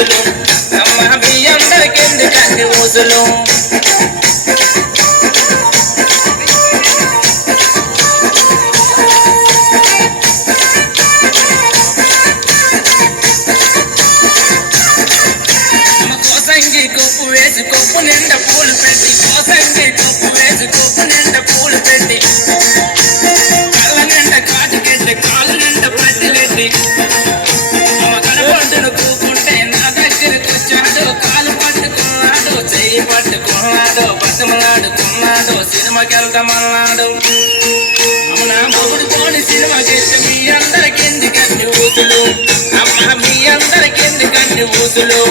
ఊసులు అమ్మ మీ అందరికెందుకండి ఊసులు కోసంగి కొప్పు వేసి కొప్పు నిండా పూలు పెట్టి కోసంగి కొప్పు వేసి కొప్పు నిండా పూలు పెట్టి కళ్ళ నిండా కాటుకెట్టి కాళ్ళు నిండా పట్టిలెట్టి కనపడును కూకుంటే నా దగ్గరకు వచ్చాడు కాలు పట్టుకున్నాడు చెయ్యి పట్టుకున్నాడు బతమలాడుకున్నాడు సినిమాకి వెళ్తామన్నాడు నా మొగుడుతోని సినిమాకి వెళ్తే మీ అందరికెందుకండి ఊసులు అమ్మ మీ అందరికెందుకండి ఊసులు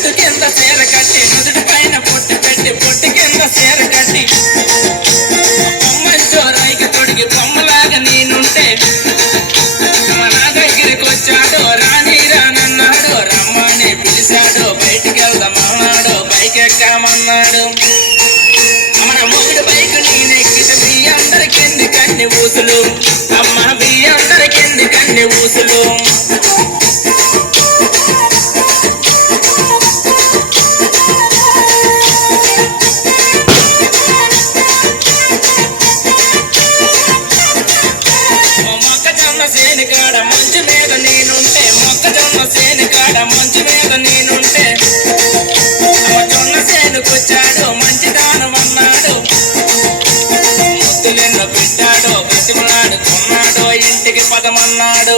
పొట్టు కింద చీర కట్టి నుదుటి పైన పొట్టు పెట్టి పొట్టు కింద చీర కట్టి బొమ్మంచో రైకి తొడిగి బొమ్మలాగా నేనుంటే నా దగ్గరికి వచ్చాడు రాని రానన్నాడు రమ్మని పిలిచాడు బయటికి వెళ్దామన్నాడు బైక్ ఎక్కామన్నాడు మన మొగుడు బైక్ నేనెక్కితే మీ అందరికెందుకండి ఊసులు అమ్మ మీ అందరికెందుకండి ఊసులు సేనికాడ మంచు మీద నేనుంటే మొక్కజొన్న సేనికాడ మంచు మీద నేనుంటే జొన్న సేనుకొచ్చాడు మంచి దానం అన్నాడు ముద్దులెన్నో పెట్టాడు బతిమలాడుకున్నాడు ఇంటికి పదమన్నాడు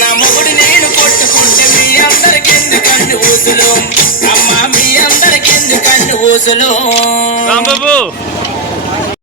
నా మొగుడు నేను కొట్టుకుంటే మీ అందరికెందుకండి ఊసులు అమ్మ మీ అందరికెందుకండి ఊసులు రాంబాబు